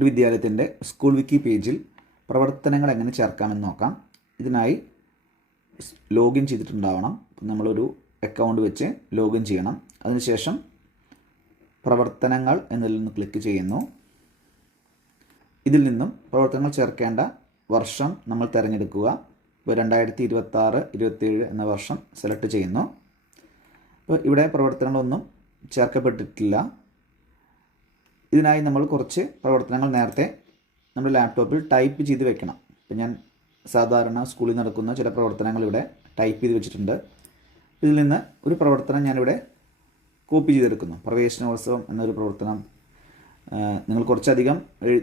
ഒരു വിദ്യാലയത്തിൻ്റെ സ്കൂൾ വിക്കി പേജിൽ പ്രവർത്തനങ്ങൾ എങ്ങനെ ചേർക്കാമെന്ന് നോക്കാം. ഇതിനായി ലോഗിൻ ചെയ്തിട്ടുണ്ടാവണം. നമ്മളൊരു അക്കൗണ്ട് വെച്ച് ലോഗിൻ ചെയ്യണം. അതിനുശേഷം പ്രവർത്തനങ്ങൾ എന്നതിൽ നിന്ന് ക്ലിക്ക് ചെയ്യുന്നു. ഇതിൽ നിന്നും പ്രവർത്തനങ്ങൾ ചേർക്കേണ്ട വർഷം നമ്മൾ തിരഞ്ഞെടുക്കുക. ഇപ്പോൾ 2026-27 എന്ന വർഷം സെലക്ട് ചെയ്യുന്നു. അപ്പോൾ ഇവിടെ പ്രവർത്തനങ്ങളൊന്നും ചേർക്കപ്പെട്ടിട്ടില്ല. ഇതിനായി നമ്മൾ കുറച്ച് പ്രവർത്തനങ്ങൾ നേരത്തെ നമ്മുടെ ലാപ്ടോപ്പിൽ ടൈപ്പ് ചെയ്ത് വെക്കണം. ഇപ്പോൾ ഞാൻ സാധാരണ സ്കൂളിൽ നടക്കുന്ന ചില പ്രവർത്തനങ്ങൾ ഇവിടെ ടൈപ്പ് ചെയ്ത് വെച്ചിട്ടുണ്ട്. ഇതിൽ നിന്ന് ഒരു പ്രവർത്തനം ഞാനിവിടെ കോപ്പി ചെയ്തെടുക്കുന്നു. പ്രവേശനോത്സവം എന്നൊരു പ്രവർത്തനം നിങ്ങൾ കുറച്ചധികം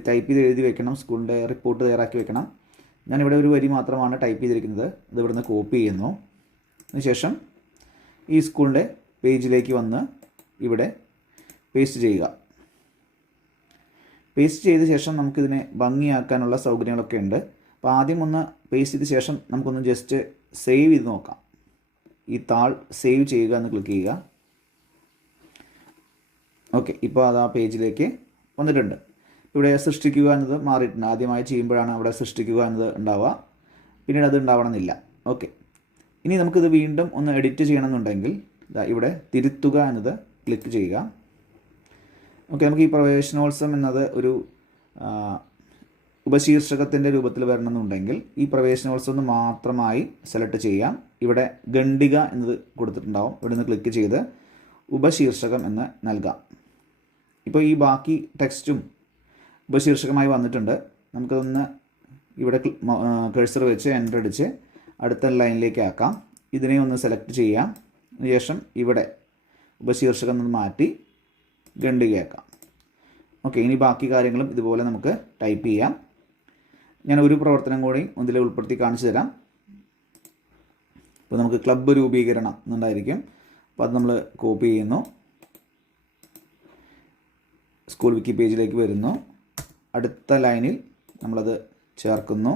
ടൈപ്പ് ചെയ്ത് എഴുതി വെക്കണം. സ്കൂളിൻ്റെ റിപ്പോർട്ട് തയ്യാറാക്കി വെക്കണം. ഞാനിവിടെ ഒരു വരി മാത്രമാണ് ടൈപ്പ് ചെയ്തിരിക്കുന്നത്. അത് ഇവിടുന്ന് കോപ്പി ചെയ്യുന്നു. അതിനുശേഷം ഈ സ്കൂളിൻ്റെ പേജിലേക്ക് വന്ന് ഇവിടെ പേസ്റ്റ് ചെയ്യുക. പേസ്റ്റ് ചെയ്ത ശേഷം നമുക്കിതിനെ ഭംഗിയാക്കാനുള്ള സൗകര്യങ്ങളൊക്കെ ഉണ്ട്. അപ്പോൾ ആദ്യം ഒന്ന് പേസ്റ്റ് ചെയ്ത ശേഷം നമുക്കൊന്ന് ജസ്റ്റ് സേവ് ചെയ്ത് നോക്കാം. ഈ താൾ സേവ് ചെയ്യുക എന്ന് ക്ലിക്ക് ചെയ്യുക. ഓക്കെ, ഇപ്പോൾ അത് ആ പേജിലേക്ക് വന്നിട്ടുണ്ട്. ഇവിടെ സൃഷ്ടിക്കുക എന്നത് മാറിയിട്ടുണ്ട്. ആദ്യമായി ചെയ്യുമ്പോഴാണ് അവിടെ സൃഷ്ടിക്കുക എന്നത് ഉണ്ടാവുക, പിന്നീട് അത് ഉണ്ടാവണമെന്നില്ല. ഓക്കെ, ഇനി നമുക്കിത് വീണ്ടും ഒന്ന് എഡിറ്റ് ചെയ്യണമെന്നുണ്ടെങ്കിൽ ഇവിടെ തിരുത്തുക എന്നത് ക്ലിക്ക് ചെയ്യുക. ഓക്കെ, നമുക്ക് ഈ പ്രവേശനോത്സവം എന്നത് ഒരു ഉപശീർഷകത്തിൻ്റെ രൂപത്തിൽ വരണമെന്നുണ്ടെങ്കിൽ ഈ പ്രവേശനോത്സവം മാത്രമായി സെലക്ട് ചെയ്യാം. ഇവിടെ ഖണ്ഡിക എന്നത് കൊടുത്തിട്ടുണ്ടാവും. ഇവിടെ നിന്ന് ക്ലിക്ക് ചെയ്ത് ഉപശീർഷകം എന്ന് നൽകാം. ഇപ്പോൾ ഈ ബാക്കി ടെക്സ്റ്റും ഉപശീർഷകമായി വന്നിട്ടുണ്ട്. നമുക്കതൊന്ന് ഇവിടെ കഴ്സർ വെച്ച് എൻ്റർ അടിച്ച് അടുത്ത ലൈനിലേക്ക് ആക്കാം. ഇതിനെ ഒന്ന് സെലക്ട് ചെയ്യാം. അതിനുശേഷം ഇവിടെ ഉപശീർഷകം നിന്ന് മാറ്റി ഖണ്ഡികയാക്കാം. ഓക്കെ, ഇനി ബാക്കി കാര്യങ്ങളും ഇതുപോലെ നമുക്ക് ടൈപ്പ് ചെയ്യാം. ഞാൻ ഒരു പ്രവർത്തനം കൂടി ഇതിൽ ഉൾപ്പെടുത്തി കാണിച്ചു തരാം. ഇപ്പോൾ നമുക്ക് ക്ലബ്ബ് രൂപീകരണം എന്നുണ്ടായിരിക്കും. അപ്പോൾ അത് നമ്മൾ കോപ്പി ചെയ്യുന്നു. സ്കൂൾ വിക്കി പേജിലേക്ക് വരുന്നു. അടുത്ത ലൈനിൽ നമ്മളത് ചേർക്കുന്നു.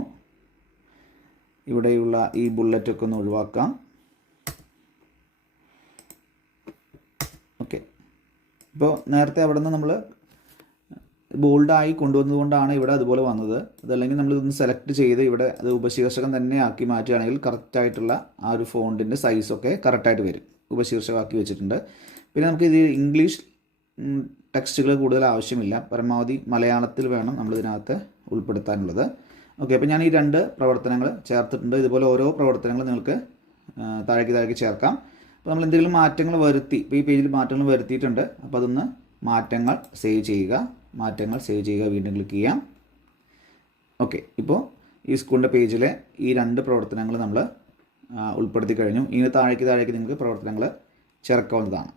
ഇവിടെയുള്ള ഈ ബുള്ളറ്റൊക്കെ ഒന്ന് ഒഴിവാക്കാം. ഓക്കെ, ഇപ്പോൾ നേരത്തെ അവിടെ നിന്ന് നമ്മൾ ബോൾഡായി കൊണ്ടുവന്നതുകൊണ്ടാണ് ഇവിടെ അതുപോലെ വന്നത്. അതല്ലെങ്കിൽ നമ്മളിതൊന്ന് സെലക്ട് ചെയ്ത് ഇവിടെ അത് ഉപശീർഷകം തന്നെ ആക്കി മാറ്റുകയാണെങ്കിൽ കറക്റ്റായിട്ടുള്ള ആ ഒരു ഫോണ്ടിൻ്റെ സൈസൊക്കെ കറക്റ്റായിട്ട് വരും. ഉപശീർഷകമാക്കി വെച്ചിട്ടുണ്ട്. പിന്നെ നമുക്കിത് ഇംഗ്ലീഷ് ടെക്സ്റ്റുകൾ കൂടുതൽ ആവശ്യമില്ല. പരമാവധി മലയാളത്തിൽ വേണം നമ്മളിതിനകത്ത് ഉൾപ്പെടുത്താനുള്ളത്. ഓക്കെ, അപ്പോൾ ഞാൻ ഈ 2 പ്രവർത്തനങ്ങൾ ചേർത്തിട്ടുണ്ട്. ഇതുപോലെ ഓരോ പ്രവർത്തനങ്ങൾ നിങ്ങൾക്ക് താഴേക്ക് ചേർക്കാം. അപ്പോൾ നമ്മൾ എന്തെങ്കിലും മാറ്റങ്ങൾ വരുത്തി, ഇപ്പോൾ ഈ പേജിൽ മാറ്റങ്ങൾ വരുത്തിയിട്ടുണ്ട്. അപ്പോൾ അതൊന്ന് മാറ്റങ്ങൾ സേവ് ചെയ്യുക. വീണ്ടും ക്ലിക്ക് ചെയ്യാം. ഓക്കെ, ഇപ്പോൾ ഈ സ്കൂളിൻ്റെ പേജിലെ ഈ 2 പ്രവർത്തനങ്ങൾ നമ്മൾ ഉൾപ്പെടുത്തി കഴിഞ്ഞു. ഇനി താഴേക്ക് നിങ്ങൾക്ക് പ്രവർത്തനങ്ങൾ ചേർക്കാവുന്നതാണ്.